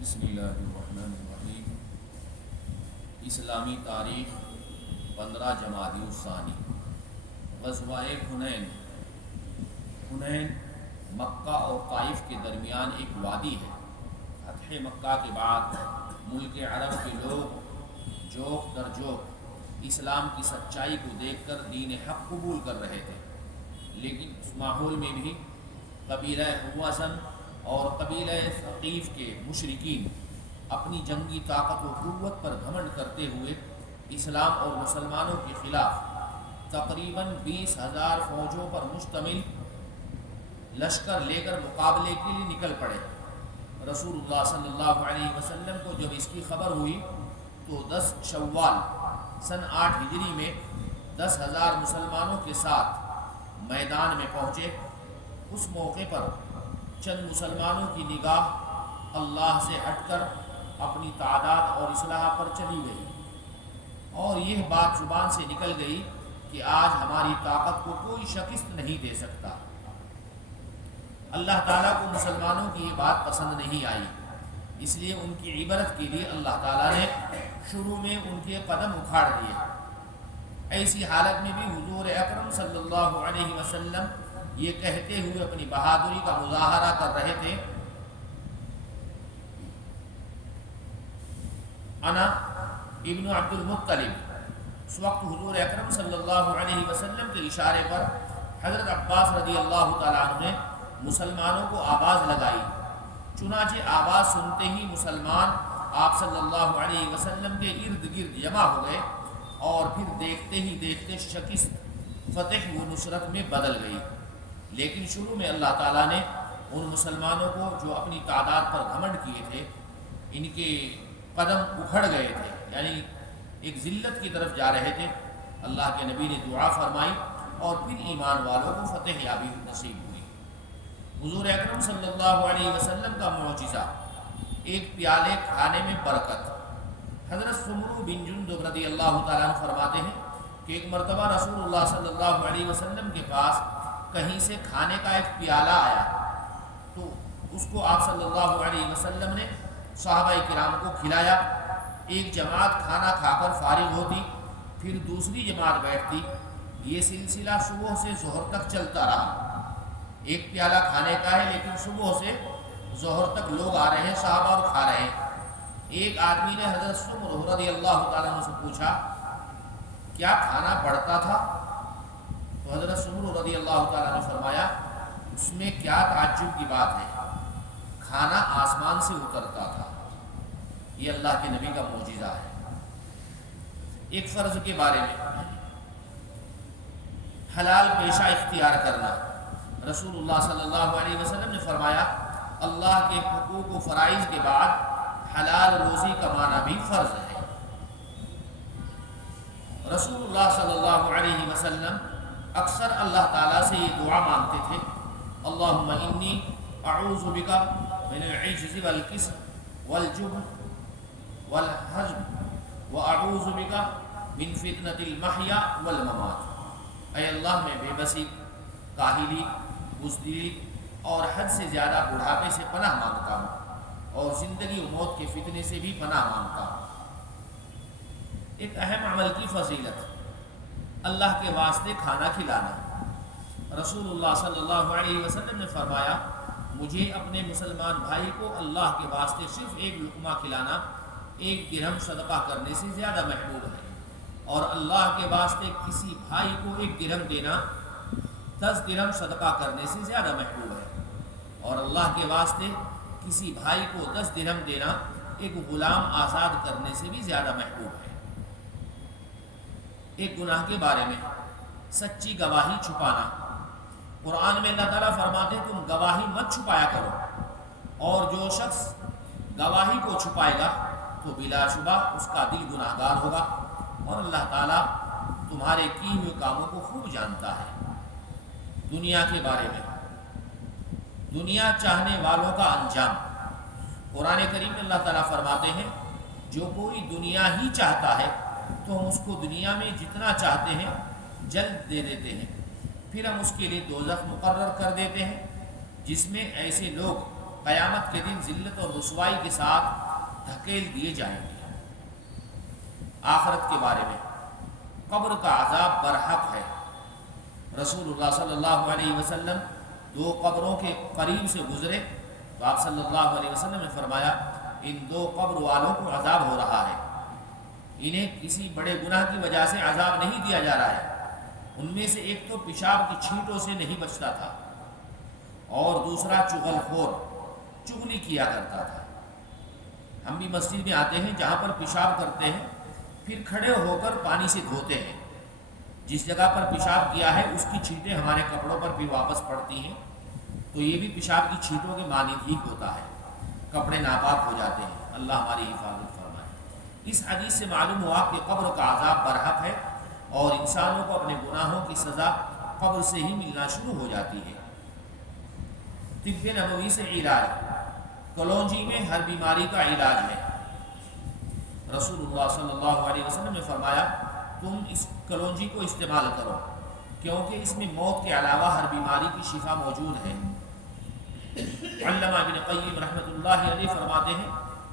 بسم اللہ الرحمن الرحیم۔ اسلامی تاریخ 15 جمادی الثانی۔ غزوہ حنین۔ حنین مکہ اور طائف کے درمیان ایک وادی ہے۔ فتح مکہ کے بعد ملک عرب کے لوگ جوک در جوک اسلام کی سچائی کو دیکھ کر دین حق قبول کر رہے تھے، لیکن اس ماحول میں بھی قبیلہ حوازن اور قبیلہ ثقیف کے مشرکین اپنی جنگی طاقت و قوت پر گھمنڈ کرتے ہوئے اسلام اور مسلمانوں کے خلاف تقریباً 20,000 فوجوں پر مشتمل لشکر لے کر مقابلے کے لیے نکل پڑے۔ رسول اللہ صلی اللہ علیہ وسلم کو جب اس کی خبر ہوئی تو 10 شوال سن 8 ہجری میں 10,000 مسلمانوں کے ساتھ میدان میں پہنچے۔ اس موقع پر چند مسلمانوں کی نگاہ اللہ سے ہٹ کر اپنی تعداد اور اصلاح پر چلی گئی، اور یہ بات زبان سے نکل گئی کہ آج ہماری طاقت کو کوئی شکست نہیں دے سکتا۔ اللہ تعالیٰ کو مسلمانوں کی یہ بات پسند نہیں آئی، اس لیے ان کی عبرت کے لیے اللہ تعالیٰ نے شروع میں ان کے قدم اکھاڑ دیے۔ ایسی حالت میں بھی حضور اکرم صلی اللہ علیہ وسلم یہ کہتے ہوئے اپنی بہادری کا مظاہرہ کر رہے تھے، انا ابن عبد المطلب۔ اس وقت حضور اکرم صلی اللہ علیہ وسلم کے اشارے پر حضرت عباس رضی اللہ تعالیٰ عنہ نے مسلمانوں کو آواز لگائی۔ چنانچہ آواز سنتے ہی مسلمان آپ صلی اللہ علیہ وسلم کے ارد گرد جمع ہو گئے، اور پھر دیکھتے ہی دیکھتے شکست فتح و نصرت میں بدل گئی۔ لیکن شروع میں اللہ تعالیٰ نے ان مسلمانوں کو جو اپنی تعداد پر گھمنڈ کیے تھے، ان کے قدم اکھڑ گئے تھے، یعنی ایک ذلت کی طرف جا رہے تھے۔ اللہ کے نبی نے دعا فرمائی اور پھر ایمان والوں کو فتح یابی نصیب ہوئی۔ حضور اکرم صلی اللہ علیہ وسلم کا معجزہ، ایک پیالے کھانے میں برکت۔ حضرت سمرو بن جندب رضی اللہ تعالیٰ عنہ فرماتے ہیں کہ ایک مرتبہ رسول اللہ صلی اللہ علیہ وسلم کے پاس کہیں سے کھانے کا ایک پیالہ آیا، تو اس کو آپ صلی اللہ علیہ وسلم نے صحابہ کرام کو کھلایا۔ ایک جماعت کھانا کھا کر فارغ ہوتی، پھر دوسری جماعت بیٹھتی۔ یہ سلسلہ صبح سے ظہر تک چلتا رہا۔ ایک پیالہ کھانے کا ہے، لیکن صبح سے ظہر تک لوگ آ رہے ہیں، صحابہ اور کھا رہے ہیں۔ ایک آدمی نے حضرت سمر رضی اللہ تعالیٰ عنہ سے پوچھا، کیا کھانا بڑھتا تھا؟ تو حضرت سمر رضی اللہ تعالیٰ نے فرمایا، اس میں کیا تعجب کی بات ہے، کھانا آسمان سے اترتا تھا۔ یہ اللہ کے نبی کا معجزہ ہے۔ ایک فرض کے بارے میں، حلال پیشہ اختیار کرنا۔ رسول اللہ صلی اللہ علیہ وسلم نے فرمایا، اللہ کے حقوق و فرائض کے بعد حلال روزی کمانا بھی فرض ہے۔ رسول اللہ صلی اللہ علیہ وسلم اکثر اللہ تعالیٰ سے یہ دعا مانگتے تھے، اللہم انی اعوذ بک من العجز والکسل والجبن والحزن واعوذ بک من فتنة المحیا والممات۔ اے اللہ، میں بے بسی، کاہلی، بزدلی اور حد سے زیادہ بڑھاپے سے پناہ مانگتا ہوں، اور زندگی و موت کے فتنے سے بھی پناہ مانگتا ہوں۔ ایک اہم عمل کی فضیلت، اللہ کے واسطے کھانا کھلانا۔ رسول اللہ صلی اللہ علیہ وسلم نے فرمایا، مجھے اپنے مسلمان بھائی کو اللہ کے واسطے صرف ایک لقمہ کھلانا 1 درہم صدقہ کرنے سے زیادہ محبوب ہے، اور اللہ کے واسطے کسی بھائی کو 1 درہم دینا 10 درہم صدقہ کرنے سے زیادہ محبوب ہے، اور اللہ کے واسطے کسی بھائی کو 10 درہم دینا ایک غلام آزاد کرنے سے بھی زیادہ محبوب ہے۔ ایک گناہ کے بارے میں، سچی گواہی چھپانا۔ قرآن میں اللہ تعالیٰ فرماتے ہیں، تم گواہی مت چھپایا کرو، اور جو شخص گواہی کو چھپائے گا تو بلا شبہ اس کا دل گناہ گار ہوگا، اور اللہ تعالیٰ تمہارے کیے ہوئے کاموں کو خوب جانتا ہے۔ دنیا کے بارے میں، دنیا چاہنے والوں کا انجام۔ قرآن کریم میں اللہ تعالیٰ فرماتے ہیں، جو کوئی دنیا ہی چاہتا ہے تو ہم اس کو دنیا میں جتنا چاہتے ہیں جلد دے دیتے ہیں، پھر ہم اس کے لیے دوزخ مقرر کر دیتے ہیں، جس میں ایسے لوگ قیامت کے دن ذلت اور رسوائی کے ساتھ دھکیل دیے جائیں گے۔ آخرت کے بارے میں قبر کا عذاب برحق ہے۔ رسول اللہ صلی اللہ علیہ وسلم دو قبروں کے قریب سے گزرے تو آپ صلی اللہ علیہ وسلم نے فرمایا ان دو قبر والوں کو عذاب ہو رہا ہے، انہیں کسی بڑے گناہ کی وجہ سے عذاب نہیں دیا جا رہا ہے۔ ان میں سے ایک تو پیشاب کی چھینٹوں سے نہیں بچتا تھا اور دوسرا چغل خور چغلی کیا کرتا تھا۔ ہم بھی مسجد میں آتے ہیں جہاں پر پیشاب کرتے ہیں پھر کھڑے ہو کر پانی سے دھوتے ہیں، جس جگہ پر پیشاب کیا ہے اس کی چھینٹیں ہمارے کپڑوں پر بھی واپس پڑتی ہیں، تو یہ بھی پیشاب کی چھینٹوں کے مانند ہی ہوتا ہے، کپڑے ناپاک ہو جاتے ہیں۔ اللہ ہماری حفاظت فرمائے۔ اس حدیث سے معلوم ہوا کہ قبر کا عذاب برحق ہے اور انسانوں کو اپنے گناہوں کی سزا قبر سے ہی ملنا شروع ہو جاتی ہے۔ طب نبوی سے علاج، کلونجی میں ہر بیماری کا علاج ہے۔ رسول اللہ صلی اللہ علیہ وسلم نے فرمایا تم اس کلونجی کو استعمال کرو کیونکہ اس میں موت کے علاوہ ہر بیماری کی شفا موجود ہے۔ علامہ ابن قیم رحمۃ اللہ علیہ فرماتے ہیں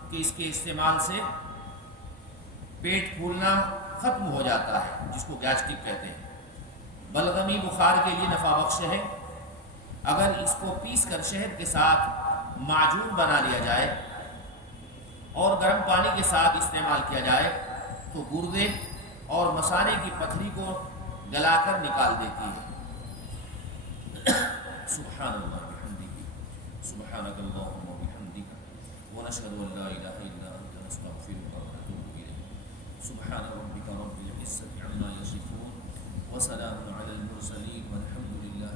کہ اس کے استعمال سے پیٹ پھولنا ختم ہو جاتا ہے، جس کو گیسٹرک کہتے ہیں۔ بلغمی بخار کے لیے نفع بخش ہے۔ اگر اس کو پیس کر شہد کے ساتھ معجون بنا لیا جائے اور گرم پانی کے ساتھ استعمال کیا جائے تو گردے اور مثانے کی پتھری کو گلا کر نکال دیتی ہے۔ سبحان اللہ بحمدہ، سبحانک اللہم وبحمدک، ونشہد ان لا الہ الا انت نستغفرک ونتوب الیک۔ سبحان ربک رب العزة عما یصفون وسلام علی المرسلین والحمد للہ